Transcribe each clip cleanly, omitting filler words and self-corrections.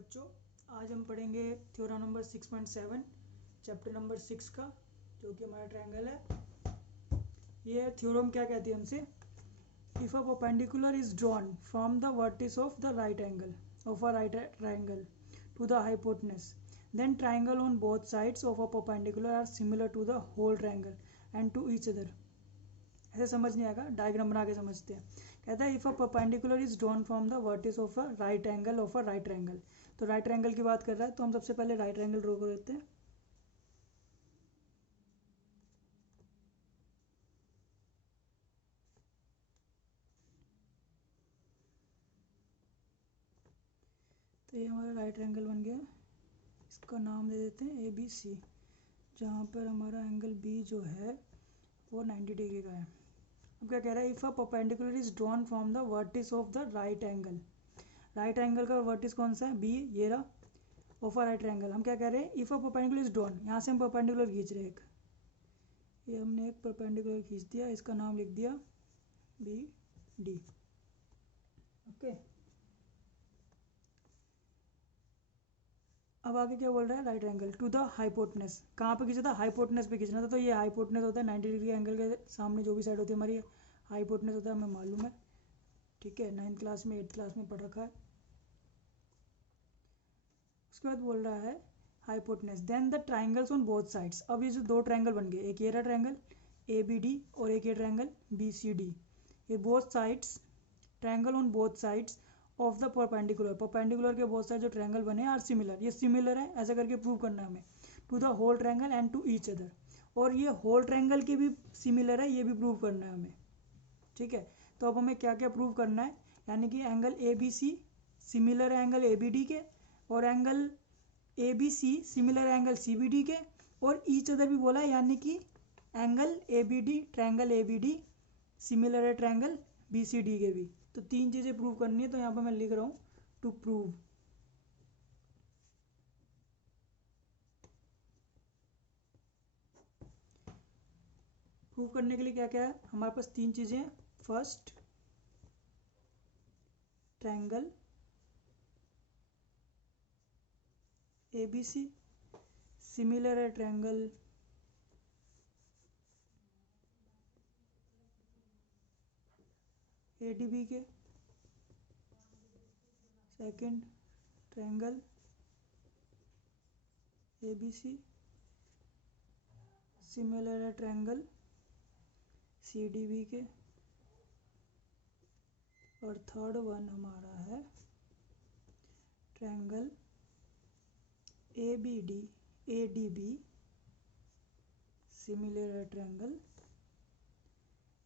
बच्चों, आज हम पढ़ेंगे थ्योरम नंबर 6.7 चैप्टर नंबर 6 का, जो कि हमारा ट्रायंगल है। ये थ्योरम क्या कहती है हमसे, if a perpendicular is drawn from the vertex of the right angle of a right triangle to the hypotenuse, then triangle on both sides of a perpendicular are similar to the whole triangle and to each other। ऐसे समझ नहीं आएगा, diagram बना के समझते हैं। कहता है if a perpendicular is drawn from the vertex of a right angle of a right triangle. तो राइट ट्रायंगल की बात कर रहा है, तो हम सबसे पहले राइट ट्रायंगल ड्रॉ कर देते हैं। तो ये हमारा राइट ट्रायंगल बन गया। इसका नाम दे देते हैं ए बी सी, जहाँ पर हमारा एंगल बी जो है वो 90 डिग्री का है। अब क्या कह रहा है, if a perpendicular is drawn from the vertex of the right angle. Right angle का वर्टिस कौन सा है, बी, ये रहा, ऑफ अ राइट ट्रायंगल। हम क्या कह रहे हैं, if a perpendicular is drawn, यहाँ से हम परपेंडिकुलर खींच रहे हैं एक, ये हमने एक परपेंडिकुलर खींच दिया, इसका नाम लिख दिया बी डी। ओके, अब आगे क्या बोल रहा है, right angle to the hypotenuse. कहाँ पे खींचा था, हाइपोटेनस पे खींचना था। तो ये हाइपोटेनस होता है 90 डिग्री एंगल के सामने जो भी साइड होती है हमारी, हाइपोटेनस होता है, हमें मालूम है। ठीक है, 9th क्लास में 8th क्लास में पढ़ रखा है। उसके बाद बोल रहा है hypotenuse, then the triangles on both sides. अब ये जो दो ट्राइंगल बन गए, एक ये रहा ट्राइंगल ए बी डी और एक ये ट्राइंगल बी सी डी। ये both sides, triangle on both sides of the perpendicular, perpendicular के बोथ साइड जो ट्राइंगल बने आर सिमिलर, ये सिमिलर है, ऐसा करके प्रूव करना है हमें, to the whole triangle and to each other. और ये होल ट्राइंगल के भी सिमिलर है, ये भी प्रूव करना है हमें। ठीक है, तो अब हमें क्या क्या प्रूव करना है, यानी कि angle A B C similar है एंगल ए बी डी के, और angle A B C similar है एंगल सी बी डी के, और ईच अदर भी बोला है, यानी कि angle A B D, triangle A B D similar है ट्रायंगल बी सी डी के भी। तो तीन चीज़ें प्रूव करनी है, तो यहाँ पर मैं लिख रहा हूँ टू प्रूव। प्रूव करने के लिए क्या क्या है हमारे पास, तीन चीज़ें हैं। First, triangle A B C similar है ट्रायंगल ए डी बी के। Second, triangle A B C similar है ट्रायंगल सी डी बी के। और थर्ड वन हमारा है triangle A B D A D B similar है triangle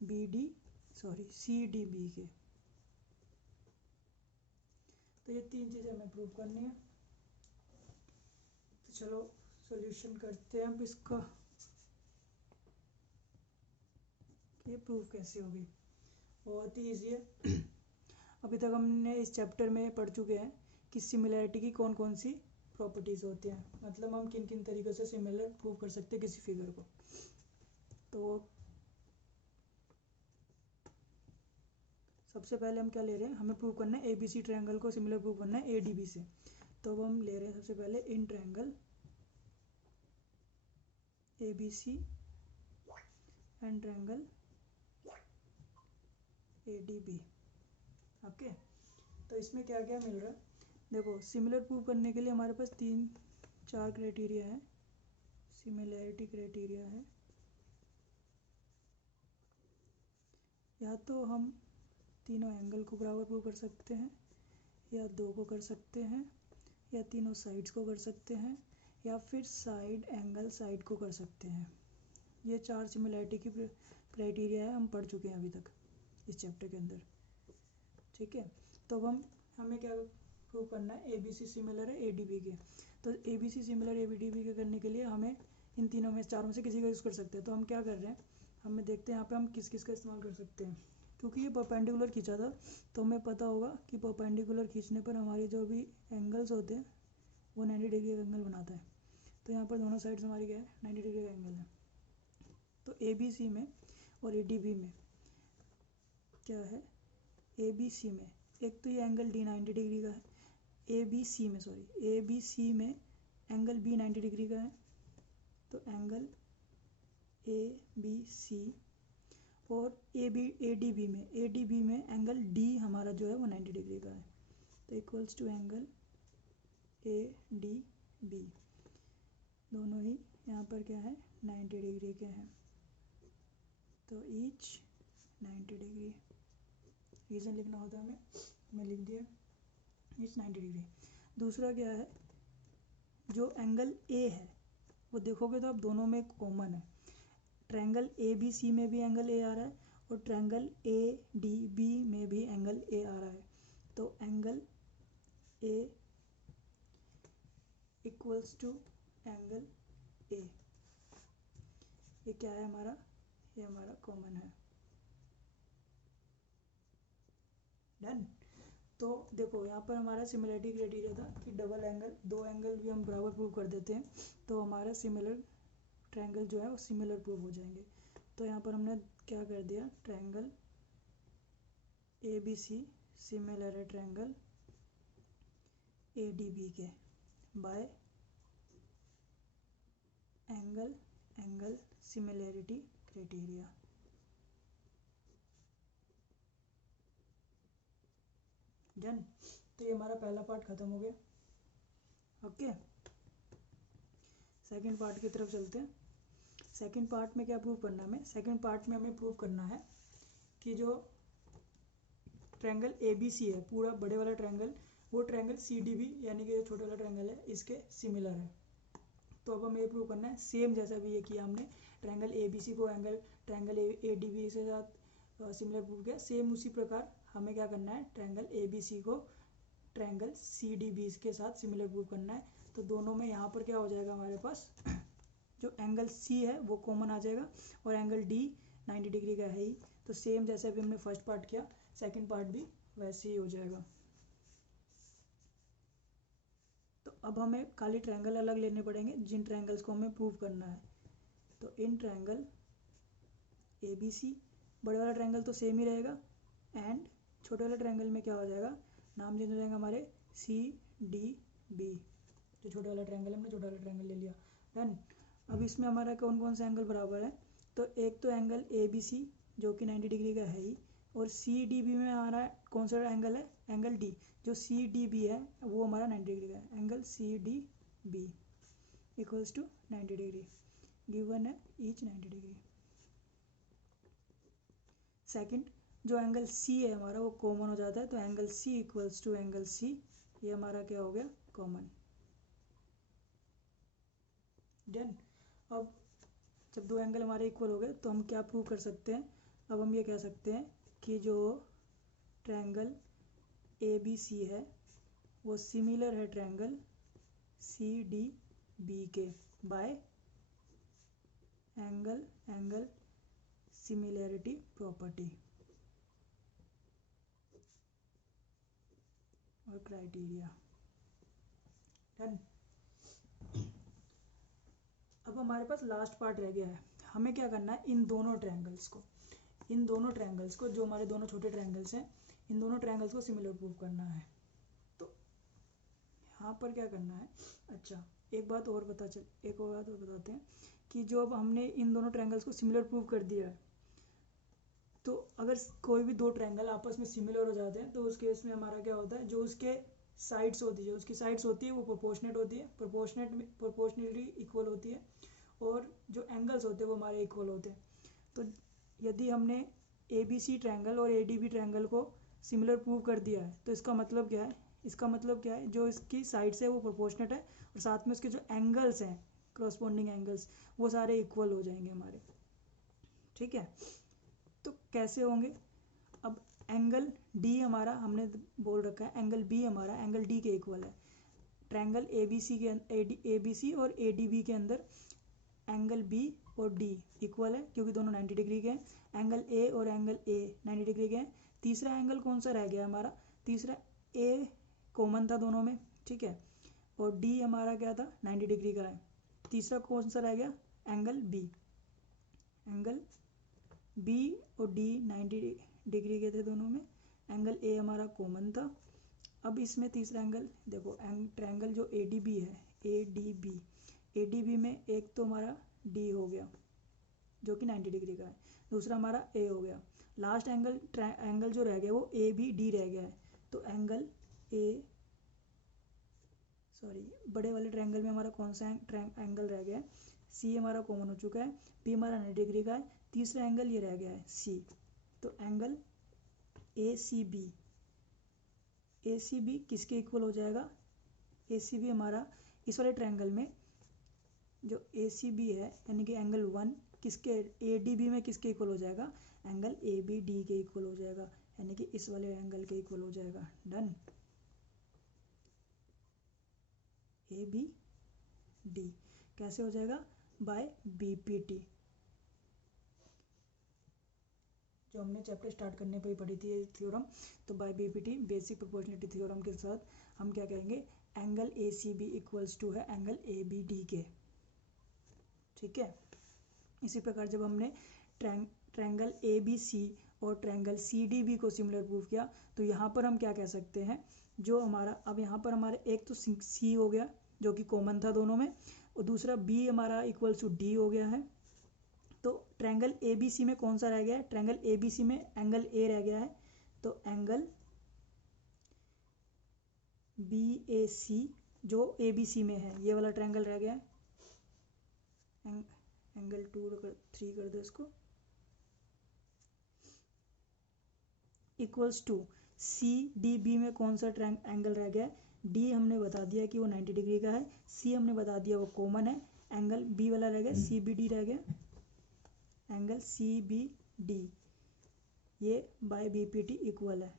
B D C D B के। तो ये तीन चीज़ें हमें प्रूव करनी है। तो चलो सॉल्यूशन करते हैं अब इसका, ये प्रूव कैसे होगी। बहुत ही ईजी है। अभी तक हमने इस चैप्टर में पढ़ चुके हैं कि सिमिलैरिटी की कौन कौन सी प्रॉपर्टीज़ होती हैं, मतलब हम किन किन तरीक़ों से सिमिलर प्रूव कर सकते हैं किसी फिगर को। तो सबसे पहले हम क्या ले रहे हैं, हमें प्रूव करना है ए बी सी ट्रायंगल को सिमिलर प्रूव करना है ए डी बी से। तो अब हम ले रहे हैं सबसे पहले इन triangle A B C and triangle A D B. Okay, तो इसमें क्या क्या मिल रहा है, देखो सिमिलर प्रूव करने के लिए हमारे पास तीन चार क्राइटेरिया है। सिमिलैरिटी क्राइटेरिया है, या तो हम तीनों एंगल को बराबर प्रूव कर सकते हैं, या दो को कर सकते हैं, या तीनों साइड्स को कर सकते हैं, या फिर साइड एंगल साइड को कर सकते हैं। ये चार सिमिलैरिटी की क्राइटेरिया है, हम पढ़ चुके हैं अभी तक इस चैप्टर के अंदर। ठीक है, तो अब हमें क्या प्रूव करना है, ए बी सी सिमिलर है ए डी बी के। तो A B C similar A B D B के करने के लिए हमें इन तीनों में चारों में से किसी का यूज़ कर सकते हैं। तो हम क्या कर रहे हैं, हमें देखते हैं यहाँ पे हम किस किस का इस्तेमाल कर सकते हैं। क्योंकि ये परपेंडिकुलर खींचा था, तो हमें पता होगा कि परपेंडिकुलर खींचने पर हमारी जो भी एंगल्स होते हैं वो 90 डिग्री का एंगल बनाता है। तो यहाँ पर दोनों साइड्स हमारी क्या है, 90 डिग्री का एंगल है। तो ए बी सी में और ए डी बी में क्या है, ए बी सी में एक तो ये एंगल डी 90 डिग्री का है, ABC में, सॉरी ABC में एंगल B 90 डिग्री का है, तो एंगल ABC, और ADB में एंगल D हमारा जो है वो 90 डिग्री का है, तो इक्वल्स टू एंगल ADB, दोनों ही यहाँ पर क्या है 90 डिग्री के हैं, तो ईच 90 डिग्री। रीज़न लिखना होता है हमें, मैं लिख दिया ईच 90 डिग्री। दूसरा क्या है, जो एंगल A है वो देखोगे तो अब दोनों में कॉमन है, ट्रायंगल ABC में भी एंगल A आ रहा है और ट्रायंगल ADB में भी एंगल A आ रहा है, तो angle A equals to angle A, ये क्या है हमारा, ये हमारा कॉमन है। डन। तो देखो यहाँ पर हमारा सिमिलरिटी क्राइटेरिया था कि डबल एंगल, दो एंगल भी हम बराबर प्रूव कर देते हैं तो हमारा सिमिलर ट्रायंगल जो है वो सिमिलर प्रूव हो जाएंगे। तो यहाँ पर हमने क्या कर दिया, ट्रायंगल ABC सिमिलर है ट्रायंगल ADB के by angle similarity criteria. Done. तो ये हमारा पहला पार्ट खत्म हो गया। ओके, सेकंड पार्ट की तरफ चलते हैं। सेकंड पार्ट में क्या प्रूव करना है हमें, सेकंड पार्ट में हमें प्रूव करना है कि जो ट्रायंगल ABC है पूरा बड़े वाला ट्रायंगल, वो ट्रायंगल CDB यानी कि जो छोटा वाला ट्रायंगल है इसके सिमिलर है। तो अब हमें ये प्रूव करना है सेम जैसा भी ये किया हमने, ट्रायंगल ABC को ट्रायंगल ADB के साथ सिमिलर प्रूव किया, सेम उसी प्रकार हमें क्या करना है, ट्रायंगल ABC को ट्रायंगल CDB के साथ सिमिलर प्रूव करना है। तो दोनों में यहाँ पर क्या हो जाएगा हमारे पास, जो एंगल C है वो कॉमन आ जाएगा और एंगल D 90 डिग्री का है ही, तो सेम जैसे अभी हमने फर्स्ट पार्ट किया सेकंड पार्ट भी वैसे ही हो जाएगा। तो अब हमें खाली ट्रायंगल अलग लेने पड़ेंगे जिन ट्रायंगल्स को हमें प्रूव करना है। तो इन ट्रायंगल ABC बड़े वाला ट्रायंगल तो सेम ही रहेगा एंड छोटे वाले ट्रायंगल में क्या हो जाएगा, नाम चेंज हो जाएगा हमारे CDB, जो छोटा वाला ट्रायंगल है हमने छोटा वाला ट्रायंगल ले लिया। डन। अब इसमें हमारा कौन कौन सा एंगल बराबर है, तो एक तो एंगल ABC जो कि 90 डिग्री का है ही, और CDB में आ रहा है कौन सा एंगल है, एंगल D, जो CDB है वो हमारा 90 डिग्री का है, angle CDB equals to 90 degree given है ईच 90 डिग्री। सेकंड जो एंगल C है हमारा वो कॉमन हो जाता है, तो angle C equals to angle C, ये हमारा क्या हो गया कॉमन। डन। अब जब दो एंगल हमारे इक्वल हो गए तो हम क्या प्रूव कर सकते हैं, अब हम ये कह सकते हैं कि जो ट्रायंगल ABC है वो सिमिलर है ट्रायंगल CDB के बाय एंगल सिमिलरिटी प्रॉपर्टी और क्राइटेरिया। डन। अब हमारे पास लास्ट पार्ट रह गया है, हमें क्या करना है, इन दोनों ट्रायंगल्स को जो हमारे दोनों छोटे ट्रायंगल्स हैं इन दोनों ट्रायंगल्स को सिमिलर प्रूव करना है। तो यहाँ पर क्या करना है, अच्छा एक और बात और बताते हैं कि जो अब हमने इन दोनों ट्रायंगल्स को सिमिलर प्रूव कर दिया है, तो अगर कोई भी दो ट्रायंगल आपस में सिमिलर हो जाते हैं तो उस केस में हमारा क्या होता है, जो उसकी साइड्स होती है वो प्रोपोर्शनेट होती है, प्रोपोर्शनली इक्वल होती है, और जो एंगल्स होते हैं वो हमारे इक्वल होते हैं। तो यदि हमने ABC ट्रायंगल और ADB ट्रायंगल को सिमिलर प्रूव कर दिया है तो इसका मतलब क्या है, जो इसकी साइड्स है वो प्रोपोर्शनेट है और साथ में उसके जो एंगल्स हैं करस्पॉन्डिंग एंगल्स वो सारे इक्वल हो जाएंगे हमारे। ठीक है, तो कैसे होंगे, अब एंगल D हमारा हमने बोल रखा है एंगल B हमारा एंगल D के इक्वल है, ट्रायंगल ABC और ADB के अंदर एंगल B और D इक्वल है क्योंकि दोनों 90 डिग्री के हैं, एंगल A और एंगल A 90 डिग्री के हैं। तीसरा एंगल कौन सा रह गया हमारा, तीसरा A कॉमन था दोनों में, ठीक है, और D हमारा क्या था 90 डिग्री का है। तीसरा कौन सा रह गया, एंगल B और D 90 डिग्री के थे दोनों में, एंगल A हमारा कॉमन था। अब इसमें तीसरा एंगल देखो, ट्रायंगल जो ADB है, ADB में एक तो हमारा D हो गया जो कि 90 डिग्री का है, दूसरा हमारा A हो गया, लास्ट एंगल जो रह गया वो ABD रह गया है। तो बड़े वाले ट्रायंगल में हमारा कौन सा एंगल रह गया है, C हमारा कॉमन हो चुका है, P हमारा 90 डिग्री का है, तीसरा एंगल ये रह गया है C। तो एंगल ACB किसके इक्वल हो जाएगा, ACB हमारा इस वाले ट्रायंगल में जो ACB है यानी कि एंगल 1 किसके ADB में किसके इक्वल हो जाएगा, एंगल ABD के इक्वल हो जाएगा, यानी कि इस वाले एंगल के इक्वल हो जाएगा। डन। ABD कैसे हो जाएगा, बाय BPT, जो हमने चैप्टर स्टार्ट करने पे ही पढ़ी थी ये थ्योरम। तो by BPT basic proportionality theorem के साथ हम क्या कहेंगे, एंगल ACB इक्वल्स टू है एंगल ABD के। ठीक है, इसी प्रकार जब हमने ट्रायंगल ABC और ट्रायंगल CDB को सिमिलर प्रूव किया तो यहाँ पर हम क्या कह सकते हैं, जो हमारा अब यहाँ पर हमारे एक तो C हो गया जो कि कॉमन था दोनों में, और दूसरा B हमारा इक्वल्स टू D हो गया है। तो ट्रायंगल ABC में कौन सा रह गया है, ट्रायंगल ABC में एंगल A रह गया है, तो एंगल BAC जो ABC में है ये वाला ट्रायंगल रह गया है, एंगल 3 कर दो इसको, इक्वल्स टू CDB में कौन सा एंगल रह गया है, D हमने बता दिया कि वो 90 डिग्री का है, C हमने बता दिया वो कॉमन है, एंगल B वाला रह गया CBD रह गया, एंगल CBD ये बाय BPT इक्वल है।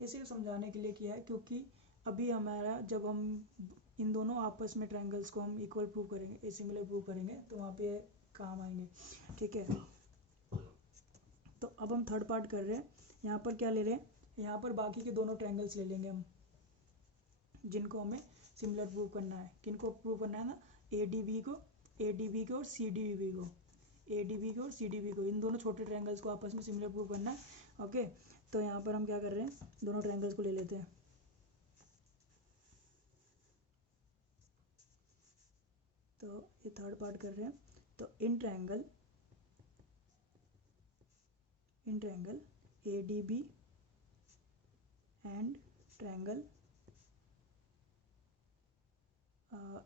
इसे समझाने के लिए किया है क्योंकि अभी हमारा जब हम इन दोनों आपस में ट्रायंगल्स को हम इक्वल प्रूव करेंगे, सिमिलर प्रूव करेंगे तो वहाँ पे काम आएंगे। ठीक है, तो अब हम थर्ड पार्ट कर रहे हैं, यहाँ पर क्या ले रहे हैं, यहाँ पर बाकी के दोनों ट्रायंगल्स ले लेंगे हम जिनको हमें सिमिलर प्रूव करना है। किनको प्रूव करना है ना, ADB को और CDB को, ADB को और CDB को, इन दोनों छोटे ट्रायंगल्स को आपस में सिमिलर प्रूव करना है। ओके, तो यहाँ पर हम क्या कर रहे हैं, दोनों ट्रायंगल्स को ले लेते हैं। तो ये थर्ड पार्ट कर रहे हैं, तो इन triangle ADB and triangle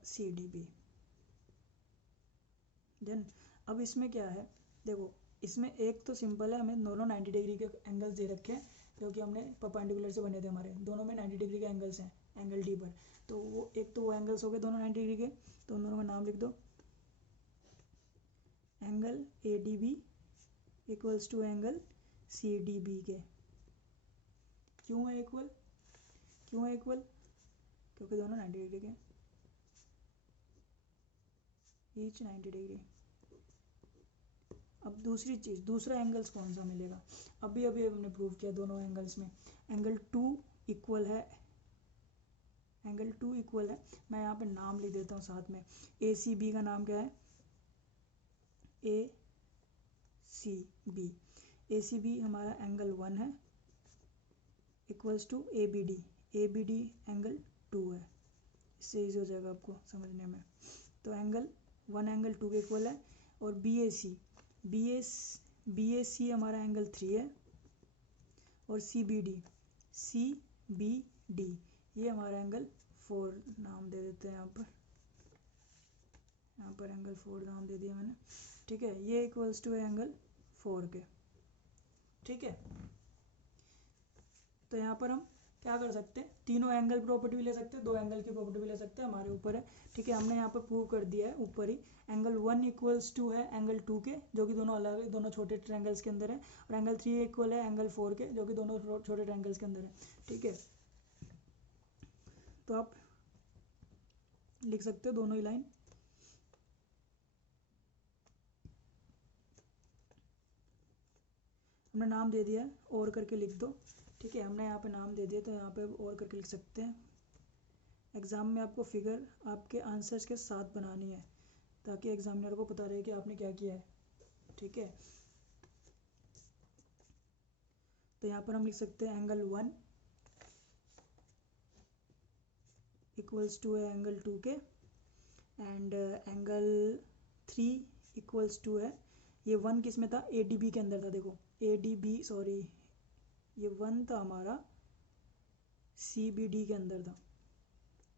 CDB। Then अब इसमें क्या है, देखो इसमें एक तो सिंपल है, हमें दोनों 90 डिग्री के एंगल्स दे रखे हैं जो कि हमने परपेंडिकुलर से बने थे, हमारे दोनों में 90 डिग्री के एंगल्स हैं एंगल D पर। तो वो एक तो वो एंगल्स हो गए दोनों 90 डिग्री के, तो उन दोनों का नाम लिख दो, angle ADB equals to angle CDB के। क्यों है इक्वल, क्योंकि दोनों 90 डिग्री के, ईच 90 डिग्री। अब दूसरी चीज़, दूसरा एंगल्स कौन सा मिलेगा, अभी हमने प्रूव किया दोनों एंगल्स में एंगल 2 इक्वल है, मैं यहाँ पे नाम लिख देता हूँ साथ में, ACB का नाम क्या है, ACB हमारा एंगल 1 है इक्वल्स टू ABD एंगल 2 है, इससे ईजी हो जाएगा आपको समझने में। तो एंगल 1 एंगल 2 के इक्वल है, और BAC हमारा एंगल 3 है, और CBD ये हमारा एंगल 4 नाम दे देते हैं, यहाँ पर एंगल 4 नाम दे दिया मैंने। ठीक है, ये इक्वल्स टू एंगल 4 के। ठीक है, तो यहाँ पर हम क्या कर सकते हैं, तीनों एंगल प्रॉपर्टी भी ले सकते हैं, दो एंगल की प्रॉपर्टी भी ले सकते हैं, हमारे ऊपर है। ठीक है, हमने यहाँ पर प्रूव कर दिया है ऊपर ही, एंगल 1 इक्वल्स टू है एंगल 2 के जो कि दोनों अलग है, दोनों छोटे ट्रायंगल्स के अंदर है, और एंगल 3 इक्वल है एंगल 4 के जो कि दोनों छोटे ट्रायंगल्स के अंदर है। ठीक है, तो आप लिख सकते हो दोनों ही लाइन, हमने नाम दे दिया है, और करके लिख दो। ठीक है, हमने यहाँ पे नाम दे दिया तो यहाँ पे और करके लिख सकते हैं। एग्ज़ाम में आपको फिगर आपके आंसर्स के साथ बनानी है ताकि एग्जामिनर को पता रहे कि आपने क्या किया है। ठीक है, तो यहाँ पर हम लिख सकते हैं एंगल 1 इक्वल्स टू है एंगल 2 के, एंड एंगल 3 इक्वल्स टू है, ये 1 किस में था, ADB के अंदर था, देखो ADB, सॉरी ये 1 था हमारा CBD के अंदर था,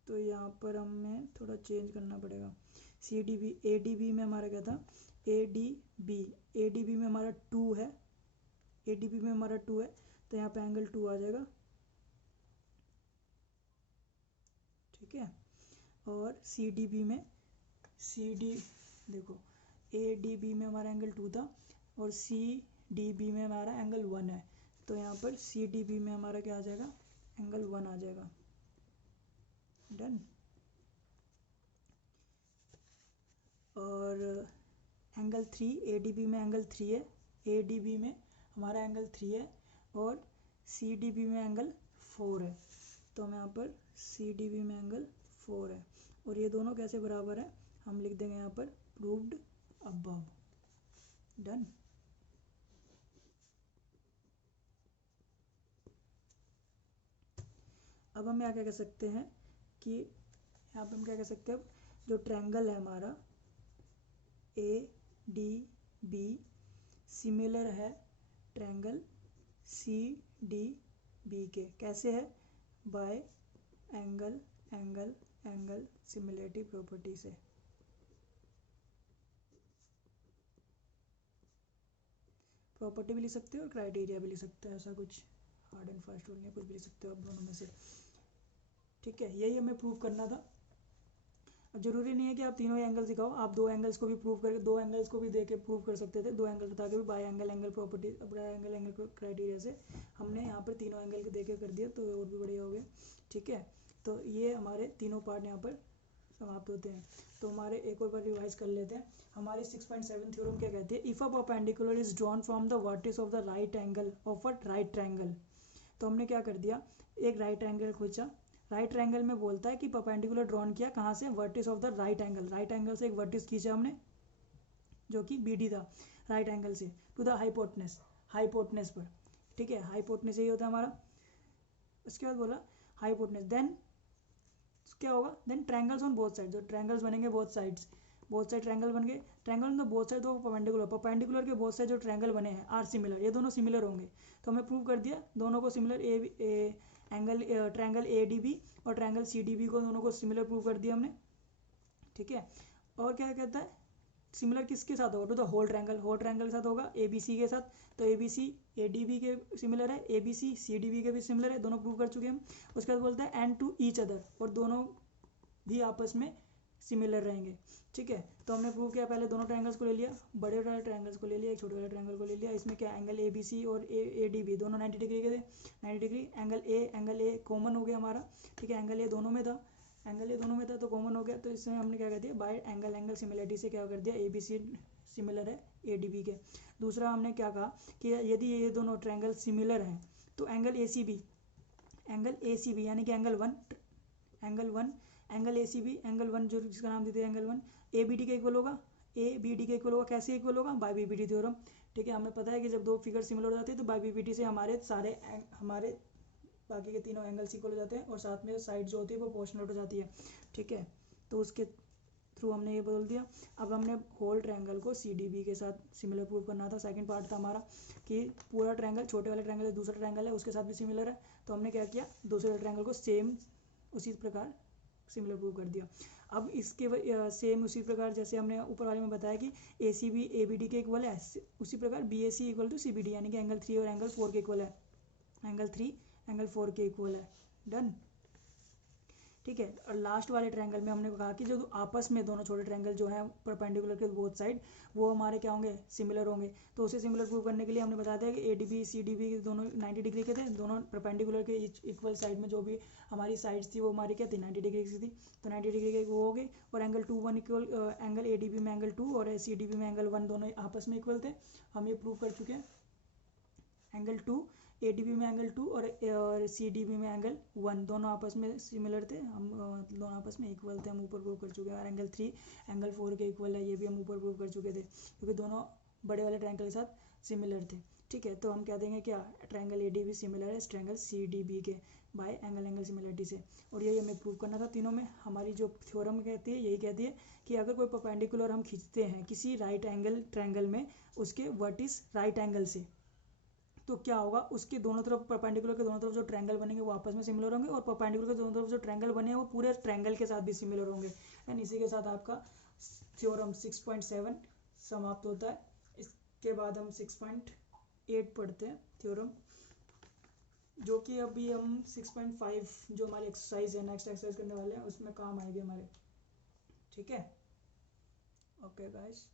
तो यहाँ पर हमें थोड़ा चेंज करना पड़ेगा। ADB में हमारा क्या था, ADB में हमारा 2 है, ADB में हमारा 2 है, तो यहाँ पे एंगल 2 आ जाएगा, ठीक है। और देखो ADB में हमारा एंगल 2 था और CDB में हमारा एंगल 1 है, तो यहाँ पर CDB में हमारा क्या आ जाएगा, एंगल 1 आ जाएगा। डन। और एंगल 3, ADB में एंगल 3 है, ADB में हमारा एंगल 3 है और CDB में एंगल 4 है, तो हम यहाँ पर CDB में एंगल 4 है, और ये दोनों कैसे बराबर है, हम लिख देंगे यहाँ पर प्रूव्ड अबव। डन। अब हम यहाँ क्या कह सकते हैं कि यहाँ पे हम क्या कह सकते हैं, जो ट्रायंगल है हमारा ADB सिमिलर है ट्रायंगल CDB के, कैसे है, bye angle angle angle similarity property से। प्रॉपर्टी भी लिख सकते हो और क्राइटेरिया भी लिख सकते हो, ऐसा कुछ हार्ड एंड फास्ट रूल नहीं, कुछ भी लिख सकते हो आप दोनों में से, ठीक है। यही हमें प्रूव करना था। जरूरी नहीं है कि आप तीनों ही एंगल्स दिखाओ, आप 2 एंगल्स को भी प्रूव करके 2 एंगल्स को भी दे के प्रूव कर सकते थे, 2 एंगल बता के भी bye angle angle property bye angle angle criteria से हमने यहाँ पर तीनों एंगल के दे के कर दिया, तो और भी बढ़िया हो गया, ठीक है। तो ये हमारे तीनों पार्ट यहाँ पर समाप्त होते हैं। तो हमारे एक और बार रिवाइज कर लेते हैं। हमारी 6.7 थ्योरम क्या कहती है, if a perpendicular is drawn from the vertex of the right angle of a right triangle, तो हमने क्या कर दिया, एक राइट ट्रायंगल खोजा, राइट ट्रायंगल में बोलता है कि परपेंडिकुलर ड्रॉन किया कहाँ से, vertex of the right angle, right angle से एक वर्टिस खींचा हमने जो कि BD था, राइट एंगल से टू द हाइपोटेनस पर, ठीक है। हाइपोटेनस यही होता है हमारा। उसके बाद बोला हाइपोटेनस, देन क्या होगा, then triangles on both side, जो ट्रायंगल्स बनेंगे बोथ साइड ट्रायंगल बन गए, triangle on the both side तो परपेंडिकुलर के बोथ साइड जो ट्रायंगल बने हैं आर सिमिलर, ये दोनों सिमिलर होंगे, तो हमें प्रूव कर दिया दोनों को सिमिलर, ट्रायंगल ADB और ट्रायंगल CDB को दोनों को सिमिलर प्रूव कर दिया हमने, ठीक है। और क्या कहता है, सिमिलर किसके साथ होगा, टू द होल ट्रायंगल के साथ होगा, ABC के साथ, तो ABC ADB के सिमिलर है, ABC CDB के भी सिमिलर है, दोनों प्रूव कर चुके हम। उसके बाद बोलता है एंड टू ईच अदर, और दोनों भी आपस में सिमिलर रहेंगे, ठीक है। तो हमने प्रूव किया, पहले दोनों ट्रायंगल्स को ले लिया, बड़े वाले ट्रायंगल्स को ले लिया, एक छोटे वाले ट्रायंगल को ले लिया, इसमें क्या एंगल ABC और ADB दोनों 90 डिग्री के थे, 90 डिग्री, एंगल A कॉमन हो गया हमारा, ठीक है, एंगल A दोनों में था, तो कॉमन हो गया, तो इसमें हमने क्या कर दिया, बाय एंगल एंगल सिमिलरिटी से क्या कर दिया, ABC सिमिलर है ADB के। दूसरा हमने क्या कहा कि यदि ये दोनों ट्रायंगल सिमिलर हैं तो एंगल ACB यानी कि एंगल 1 एंगल ACB एंगल 1 जो जिसका नाम देते हैं एंगल 1 ABD के इक्वल होगा, कैसे इक्वल होगा, बाय BBD थ्योरम, ठीक है। हमें पता है कि जब दो फिगर सिमिलर हो जाते हैं तो बाय BBD से हमारे बाकी के तीनों एंगल्स इक्वल हो जाते हैं और साथ में साइड जो होती है वो प्रोपोर्शनल हो जाती है, ठीक है। तो उसके थ्रू हमने ये बदल दिया। अब हमने होल ट्रायंगल को CDB के साथ सिमिलर प्रूव करना था। सेकंड पार्ट था हमारा कि पूरा ट्रायंगल, छोटे वाले ट्रायंगल से दूसरा ट्रायंगल है उसके साथ भी सिमिलर है, तो हमने क्या किया, दूसरे वाले ट्रायंगल को सेम उसी प्रकार सिमिलर प्रूव कर दिया। अब इसके सेम उसी प्रकार जैसे हमने ऊपर वाले में बताया कि ACB ABD के इक्वल है, उसी प्रकार BAC इक्वल टू CBD यानी कि एंगल 3 और एंगल 4 के इक्वल है, एंगल 3 एंगल 4 के इक्वल है। डन, ठीक है। और लास्ट वाले ट्रायंगल में हमने कहा कि जो आपस में दोनों छोटे ट्रायंगल जो हैं परपेंडिकुलर के बोथ साइड वो हमारे क्या होंगे, सिमिलर होंगे। तो उसे सिमिलर प्रूव करने के लिए हमने बता दिया कि ADB CDB दोनों 90 डिग्री के थे, दोनों परपेंडिकुलर के इक्वल साइड में जो भी हमारी साइड्स थी वो हमारी क्या थी, 90 डिग्री की थी, तो 90 डिग्री के वो हो गए। और एंगल 2 1 इक्वल, एंगल ADB में एंगल 2 और CDB में एंगल 1 दोनों आपस में इक्वल थे, हम ये प्रूव कर चुके हैं। एंगल 2 ADB में एंगल 2 और CDB में एंगल 1 दोनों आपस में सिमिलर थे, हम दोनों आपस में इक्वल थे, हम ऊपर प्रूव कर चुके हैं। और एंगल 3 एंगल 4 के इक्वल है, ये भी हम ऊपर प्रूव कर चुके थे, क्योंकि दोनों बड़े वाले ट्रायंगल के साथ सिमिलर थे। ठीक है, तो हम कह देंगे क्या, triangle A D B similar है ट्रायंगल सी डी बी के बाय एंगल सिमिलरिटी से। और यही हमें प्रूव करना था तीनों में। हमारी जो थ्योरम कहती है यही कहती है कि अगर कोई परपेंडिकुलर हम खींचते हैं किसी राइट एंगल ट्रायंगल में उसके वर्टिस राइट एंगल से, तो क्या होगा, उसके दोनों तरफ परपेंडिकुलर के दोनों तरफ जो ट्रायंगल बनेंगे वो आपस में सिमिलर होंगे और परपेंडिकुलर के दोनों तरफ जो ट्रायंगल बने हैं वो पूरे ट्रायंगल के साथ भी सिमिलर होंगे। एंड इसी के साथ आपका थ्योरम 6.7 समाप्त होता है। इसके बाद हम 6.8 पढ़ते हैं थ्योरम, जो कि अभी हम 6.5 जो हमारी एक्सरसाइज है, नेक्स्ट एक्सरसाइज करने वाले हैं, उसमें काम आएगी हमारे। ठीक है, ओके गाइस।